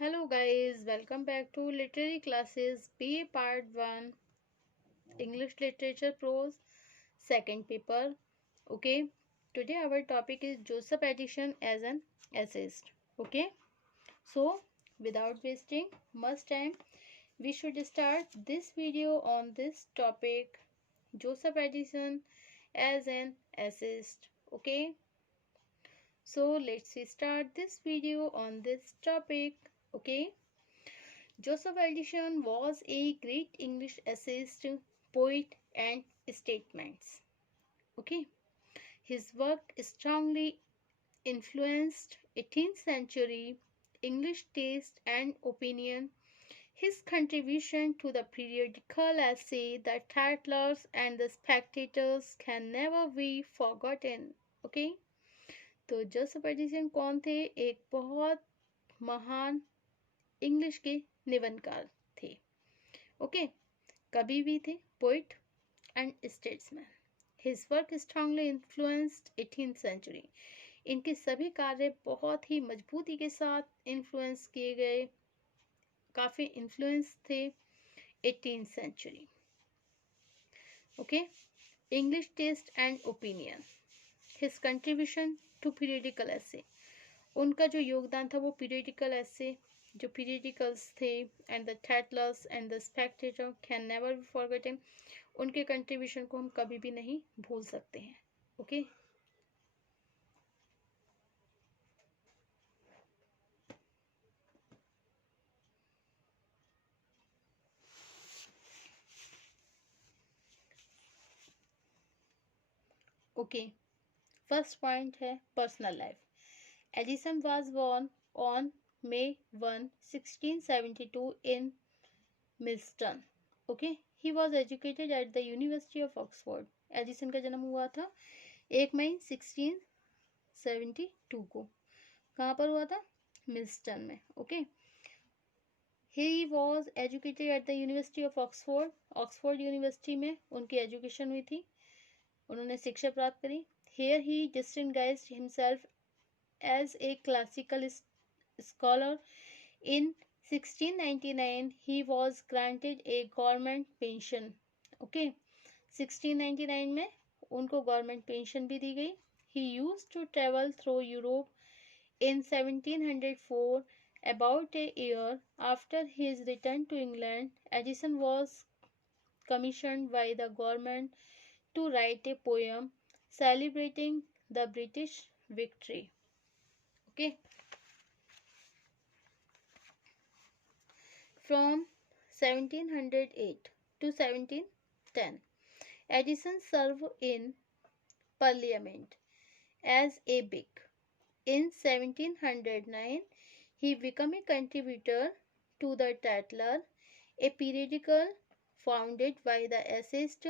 Hello guys, welcome back to Literary Classes B Part 1 English Literature Prose second paper. Okay, today our topic is Joseph Addison as an essayist. Okay, so without wasting much time, we should start this video on this topic, Joseph Addison as an essayist. Okay, so let's start this video on this topic. Okay, Joseph Addison was a great English essayist, poet, and statesman. Okay, his work strongly influenced 18th century English taste and opinion. His contribution to the periodical essay The Tattlers and the Spectators can never be forgotten. Okay, तो Joseph Addison कौन थे? एक बहुत महान इंग्लिश के निबंधकार थे. ओके, कवि भी थे, poet and statesman. His work strongly influenced 18th century. इनके सभी कार्य बहुत ही मजबूती के साथ इन्फ्लुएंस किए गए, काफ़ी इन्फ्लुएंस थे 18th century. Okay, English taste and opinion. His contribution to periodical essays. उनका जो योगदान था वो पीरियडिकल ऐसे, जो पीरियडिकल्स थे, and the Tatlers and the Spectator can never be forgotten. उनके कंट्रीब्यूशन को हम कभी भी नहीं भूल सकते हैं. ओके, ओके, फर्स्ट पॉइंट है personal life. Addison was born on May 1, 1672 in Milston. Okay, he was educated at the university of Oxford. Addison का जन्म हुआ था 1 मई 1672 को. कहाँ पर हुआ था? मिल्स्टन में. Okay, he was educated at the university of Oxford. Oxford university में उनकी एजुकेशन हुई थी, उन्होंने शिक्षा प्राप्त करी. Here he distinguished himself as a classical scholar. In 1699 he was granted a government pension. Okay, 1699 में उनको गवर्नमेंट पेंशन भी दी गई. He used to travel through Europe in 1704. About a year after his return to England, Addison was commissioned by the government to write a poem celebrating the British victory. Okay, from 1708 to 1710, Addison served in Parliament as a whig. In 1709, he became a contributor to the Tatler, a periodical founded by the essayist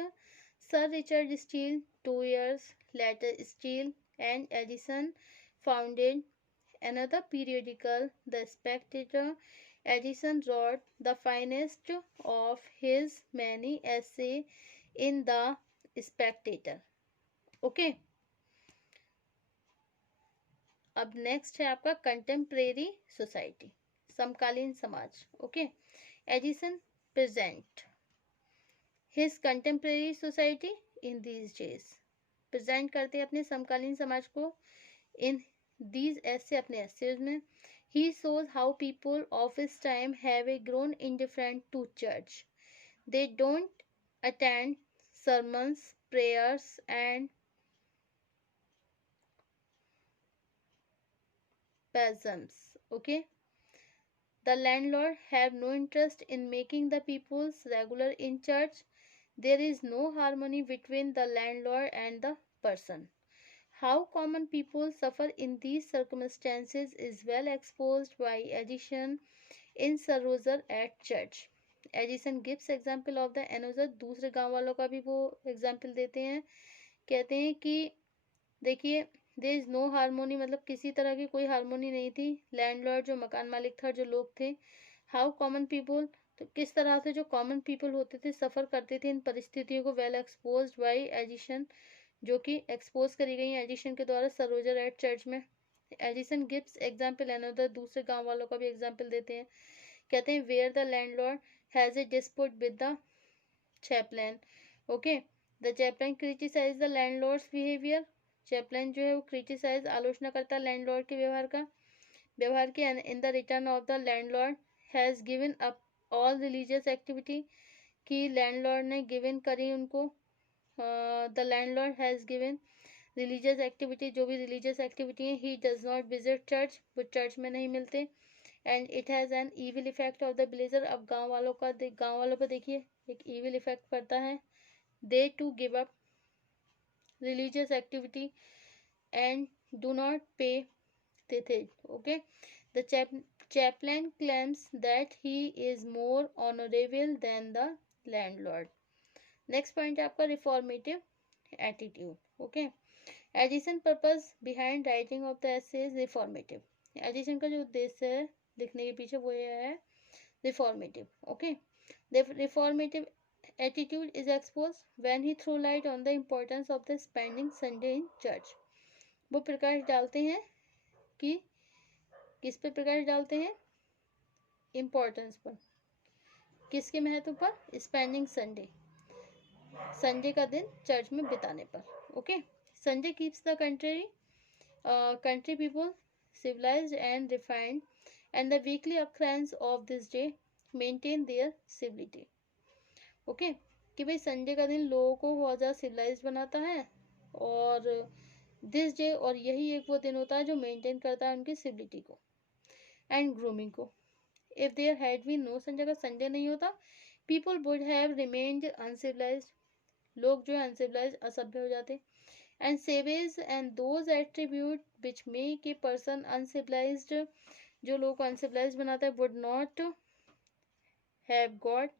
Sir Richard Steele. 2 years later, Steele and Addison founded another periodical, The Spectator. Addison wrote the finest of his many essays in The Spectator. Okay, अब नेक्स्ट है आपका contemporary society, समकालीन समाज. Okay, Edison present his contemporary society in these days. Present करते हैं अपने समकालीन समाज को इन दीज ऐसे अपने एसेज में. He shows how people of his time have grown indifferent to church. They don't attend sermons, prayers, and baptisms. Okay, the landlord have no interest in making the people regular in church. There is no harmony between the landlord and the person. How common people suffer in these circumstances is well exposed by Addison in Sir Roger at Church. Addison gives example of the another. दूसरे गांव वालों का भी वो एग्जाम्पल देते हैं. कहते हैं कि देखिए, देयर इज नो हारमोनी, मतलब किसी तरह की कोई हारमोनी नहीं थी. लैंडलॉर्ड जो मकान मालिक था, जो लोग थे. हाउ कॉमन पीपल, तो किस तरह से जो कॉमन पीपल होते थे सफ़र करते थे इन परिस्थितियों को. वेल एक्सपोज्ड बाई एडिशन, जो कि एक्सपोज करी गई एडिशन के द्वारा सर रोजर एट चर्च में. एडिसन गिव्स एग्जाम्पल अनदर, दूसरे गांव वालों का भी एग्जाम्पल देते हैं. कहते हैं where the landlord has a dispute with the chaplain. Okay, the chaplain criticise the landlord's behaviour. Chaplain जो है वो क्रिटिसाइज, आलोचना करता है लैंडलॉर्ड के व्यवहार की. In the return of the landlord has given up all religious activity, कि लैंडलॉर्ड ने गिवन करी उनको. The landlord has given religious activity, जो भी रिलीजियस एक्टिविटी है. He does not visit church, वो चर्च में नहीं मिलते. And it has an evil effect of the villager. अब गांव वालों पर देखिए एक ईविल इफेक्ट पड़ता है. They to give up religious activity and do not pay tithe. Okay, the chaplain claims that he is more honorable than the landlord. Next point है आपका reformative attitude. Okay, Edison purpose behind writing of the essay is reformative. Edison का जो उद्देश्य है लिखने के पीछे वो ये है reformative. Okay, the reformative attitude is exposed when he threw light on the importance of the spending Sunday in church. वो प्रकाश डालते हैं कि किस पे प्रकाश डालते हैं, इम्पोर्टेंस पर, किसके महत्व पर, स्पेंडिंग संडे, संडे का दिन चर्च में बिताने पर. Okay, Sunday keeps the country people civilized and refined, and the weekly occurrence of this day maintain their civility. Okay, कि भाई संडे का दिन लोगों को बहुत ज़्यादा सिविलाइज बनाता है, और दिस डे, और यही एक वो दिन होता है जो मेंटेन करता है उनकी सिविलिटी को एंड ग्रूमिंग को. If there had been no Sunday, अगर संडे नहीं होता, people would have remained uncivilised, लोग जो है अनसिविलाइज, असभ्य हो जाते. And savage and those attribute which make a person uncivilised, जो लोगों को अनसिविलाइज बनाता है, would not have got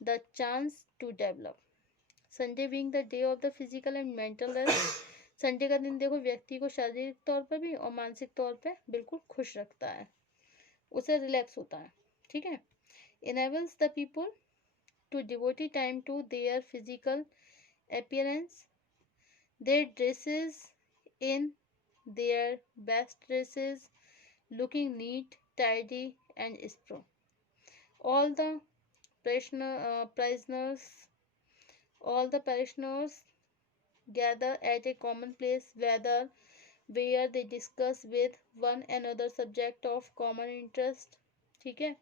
the chance to develop. Sunday being the day of the physical and mental rest. Sunday का दिन देखो व्यक्ति को शारीरिक तौर पर भी और मानसिक तौर पर बिल्कुल खुश रखता है, उसे रिलैक्स होता है. ठीक है, enables the people to devote time to their physical appearance. They dresses in their best dresses, looking neat, tidy and spruce. All the prisoners, all the parishioners gather at a common place, where they discuss with one another subject of common interest. ठीक है,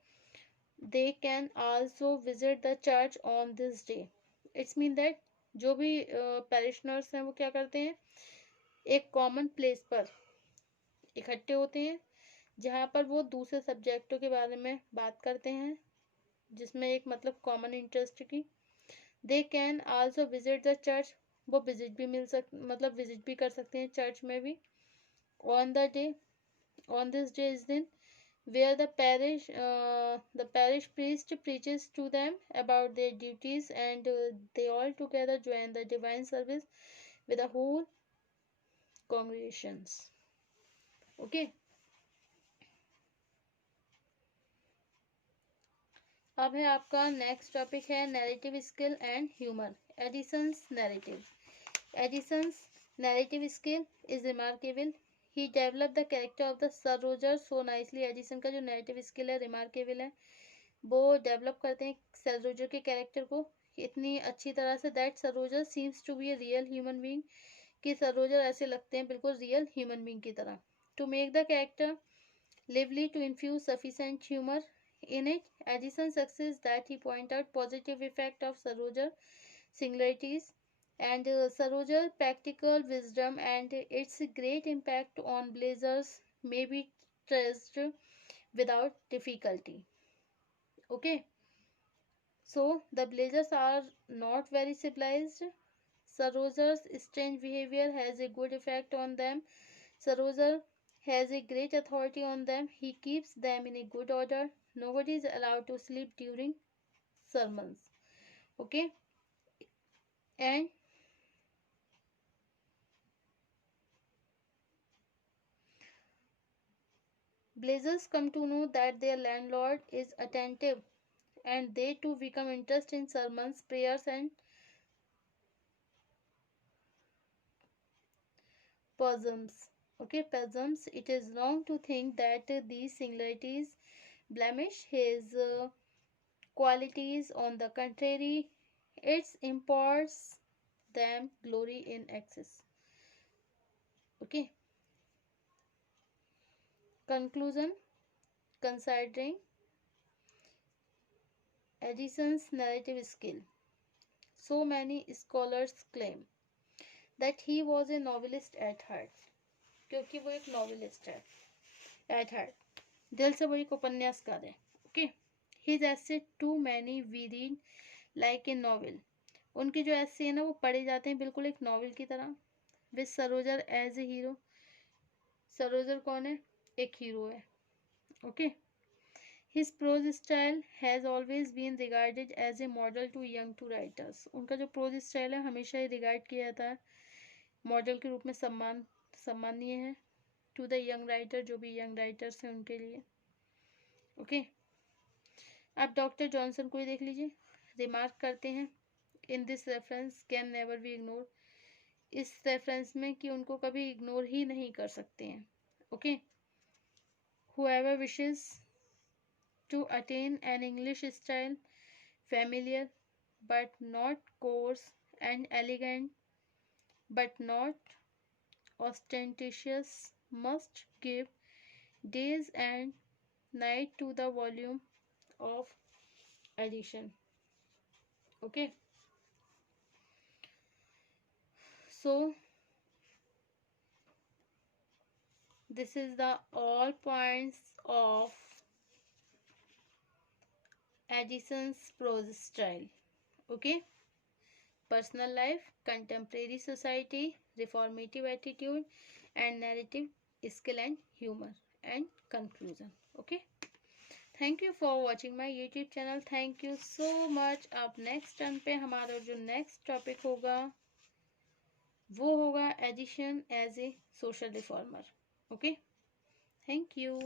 they can also visit the church on this day. It's mean that जो भी पैरिशनर्स हैं वो क्या करते हैं, एक कॉमन प्लेस पर इकट्ठे होते हैं जहाँ पर वो दूसरे सब्जेक्टों के बारे में बात करते हैं, जिसमें एक मतलब कॉमन इंटरेस्ट की. They can also visit the church, वो विजिट भी कर सकते हैं चर्च में भी. ऑन दिस डे इस दिन, where the parish priest preaches to them about their duties, and they all together join the divine service with the whole congregations. Okay, अब है आपका नेक्स्ट टॉपिक है narrative skill and humour. Edison's narrative skill is remarkable. He develop the character of the sir Roger so nicely. Edison का जो narrative skill है रिमार्केबल है, वो डेवलप करते हैं सर रोजर के कैरेक्टर को इतनी अच्छी तरह से, that sir Roger seems to be a real human being, कि सर रोजर ऐसे लगते हैं बिल्कुल रियल ह्यूमन बीइंग की तरह. To make the character lively, to infuse sufficient humour in it, Addison success that he point out positive effect of Sarojar singularities and Sarojar practical wisdom, and its great impact on blazers may be traced without difficulty. Okay, so the blazers are not very civilized. Sarojar's strange behavior has a good effect on them. Sarojar has a great authority on them. He keeps them in a good order. Nobody is allowed to sleep during sermons. Okay, and blazers come to know that their landlord is attentive, and they too become interested in sermons, prayers and poems. Okay, peasants, it is wrong to think that these singularities blemish his qualities. On the contrary, it imparts them glory in excess. Okay, conclusion. Considering Edison's narrative skill, so many scholars claim that he was a novelist at heart, क्योंकि वो एक novelist है at heart, दिल से वो एक उपन्यासकार है. Okay, his essay too many we read like a novel. उनके जो ऐसे है ना वो पढ़े जाते हैं बिल्कुल एक नॉवल की तरह. With Sir Roger as a hero. Sir Roger कौन है? एक हीरो है. Okay. His prose style has always been regarded as a model to young to writers. उनका जो प्रोज स्टाइल है हमेशा ही रिगार्ड किया जाता है मॉडल के रूप में, सम्माननीय है टू द यंग राइटर, जो भी यंग राइटर्स हैं उनके लिए. ओके. आप डॉक्टर जॉनसन को ही देख लीजिए. रिमार्क करते हैं in this reference can never be ignore. इस रेफरेंस में कि उनको कभी इग्नोर ही नहीं कर सकते हैं. Okay. Whoever wishes to attain an English style, familiar but not coarse, and elegant but not ostentatious, must give days and night to the volume of edition. Okay, so this is the all points of Addison's prose style. Okay, personal life, contemporary society, reformative attitude, and narrative skill and humor, and conclusion. Okay, thank you for watching my YouTube channel. Thank you so much. अब next turn पे हमारा जो next topic होगा वो होगा Addison as a social reformer. Okay, thank you.